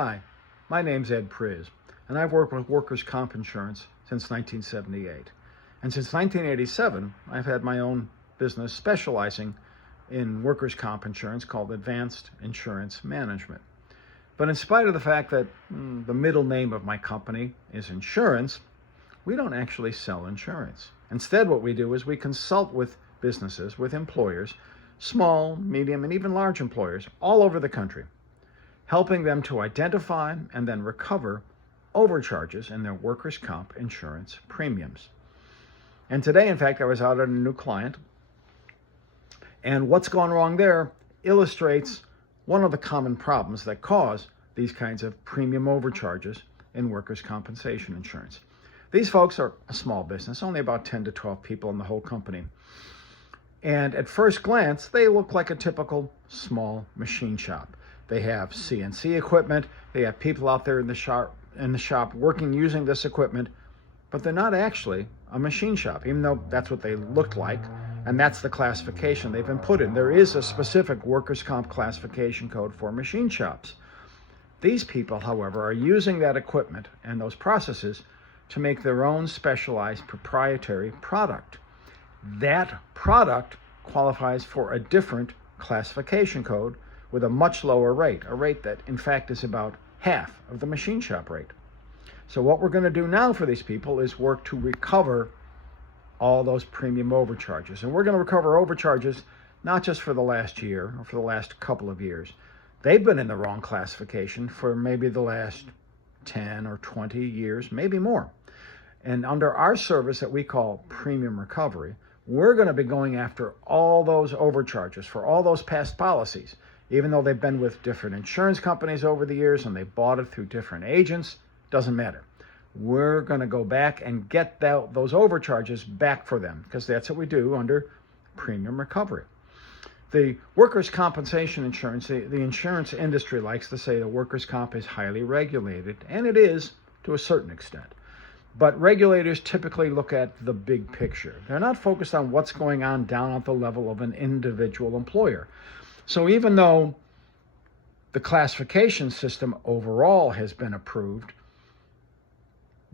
Hi, my name's Ed Priz, and I've worked with workers' comp insurance since 1978. And since 1987, I've had my own business specializing in workers' comp insurance called Advanced Insurance Management. But in spite of the fact that the middle name of my company is insurance, we don't actually sell insurance. Instead, what we do is we consult with businesses, with employers, small, medium, and even large employers all over the country, helping them to identify and then recover overcharges in their workers' comp insurance premiums. And today, in fact, I was out at a new client, and what's gone wrong there illustrates one of the common problems that cause these kinds of premium overcharges in workers' compensation insurance. These folks are a small business, only about 10 to 12 people in the whole company. And at first glance, they look like a typical small machine shop. They have CNC equipment, they have people out there in the shop working using this equipment, but they're not actually a machine shop, even though that's what they look like, and that's the classification they've been put in. There is a specific workers' comp classification code for machine shops. These people, however, are using that equipment and those processes to make their own specialized proprietary product. That product qualifies for a different classification code with a much lower rate, a rate that in fact is about half of the machine shop rate. So what we're going to do now for these people is work to recover all those premium overcharges. And we're going to recover overcharges not just for the last year or for the last couple of years. They've been in the wrong classification for maybe the last 10 or 20 years, maybe more. And under our service that we call premium recovery, we're going to be going after all those overcharges for all those past policies. Even though they've been with different insurance companies over the years and they bought it through different agents, doesn't matter. We're going to go back and get those overcharges back for them, because that's what we do under premium recovery. The workers' compensation insurance, the insurance industry likes to say the workers' comp is highly regulated, and it is to a certain extent. But regulators typically look at the big picture. They're not focused on what's going on down at the level of an individual employer. So even though the classification system overall has been approved,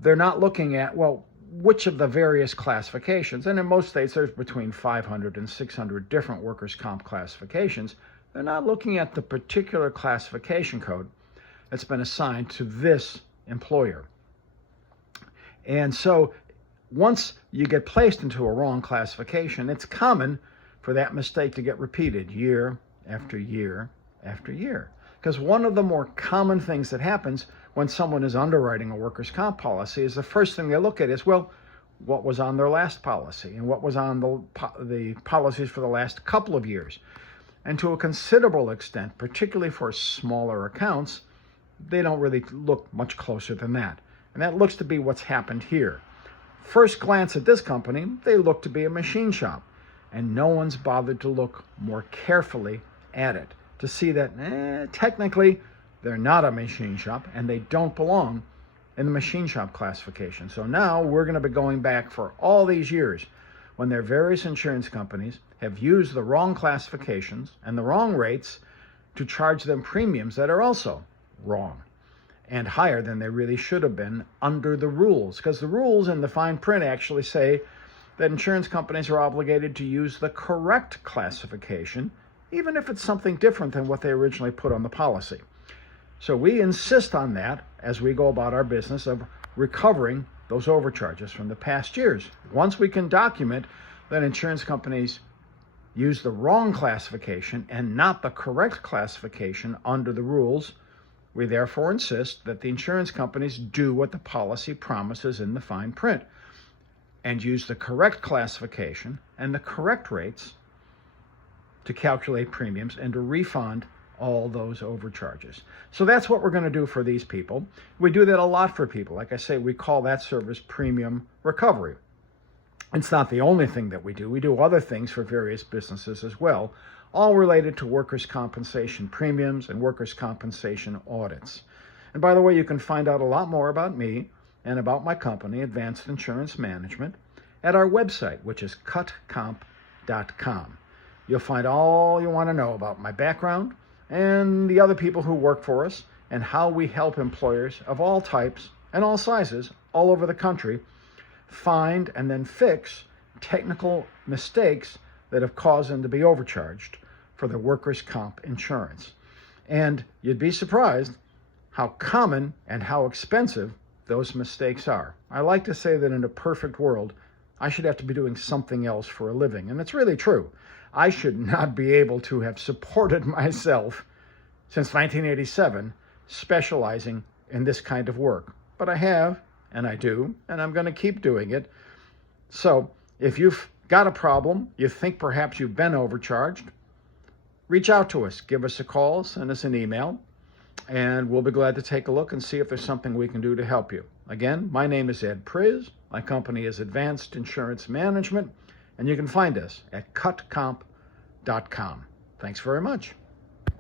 they're not looking at, well, which of the various classifications, and in most states there's between 500 and 600 different workers' comp classifications. They're not looking at the particular classification code that's been assigned to this employer. And so once you get placed into a wrong classification, it's common for that mistake to get repeated year after year after year. Because one of the more common things that happens when someone is underwriting a workers' comp policy is the first thing they look at is, well, what was on their last policy and what was on the policies for the last couple of years. And to a considerable extent, particularly for smaller accounts, they don't really look much closer than that. And that looks to be what's happened here. First glance at this company, they look to be a machine shop, and no one's bothered to look more carefully at it to see that technically they're not a machine shop and they don't belong in the machine shop classification. So now we're going to be going back for all these years when their various insurance companies have used the wrong classifications and the wrong rates to charge them premiums that are also wrong and higher than they really should have been under the rules. Because the rules in the fine print actually say that insurance companies are obligated to use the correct classification, even if it's something different than what they originally put on the policy. So we insist on that as we go about our business of recovering those overcharges from the past years. Once we can document that insurance companies use the wrong classification and not the correct classification under the rules, we therefore insist that the insurance companies do what the policy promises in the fine print and use the correct classification and the correct rates to calculate premiums and to refund all those overcharges. So that's what we're going to do for these people. We do that a lot for people. Like I say, we call that service premium recovery. It's not the only thing that we do. We do other things for various businesses as well, all related to workers' compensation premiums and workers' compensation audits. And by the way, you can find out a lot more about me and about my company, Advanced Insurance Management, at our website, which is cutcomp.com. You'll find all you want to know about my background and the other people who work for us and how we help employers of all types and all sizes all over the country find and then fix technical mistakes that have caused them to be overcharged for their workers' comp insurance. And you'd be surprised how common and how expensive those mistakes are. I like to say that in a perfect world, I should have to be doing something else for a living. And it's really true. I should not be able to have supported myself since 1987, specializing in this kind of work. But I have, and I do, and I'm going to keep doing it. So if you've got a problem, you think perhaps you've been overcharged, reach out to us. Give us a call, send us an email, and we'll be glad to take a look and see if there's something we can do to help you. Again, my name is Ed Priz. My company is Advanced Insurance Management, and you can find us at cutcomp.com. Thanks very much.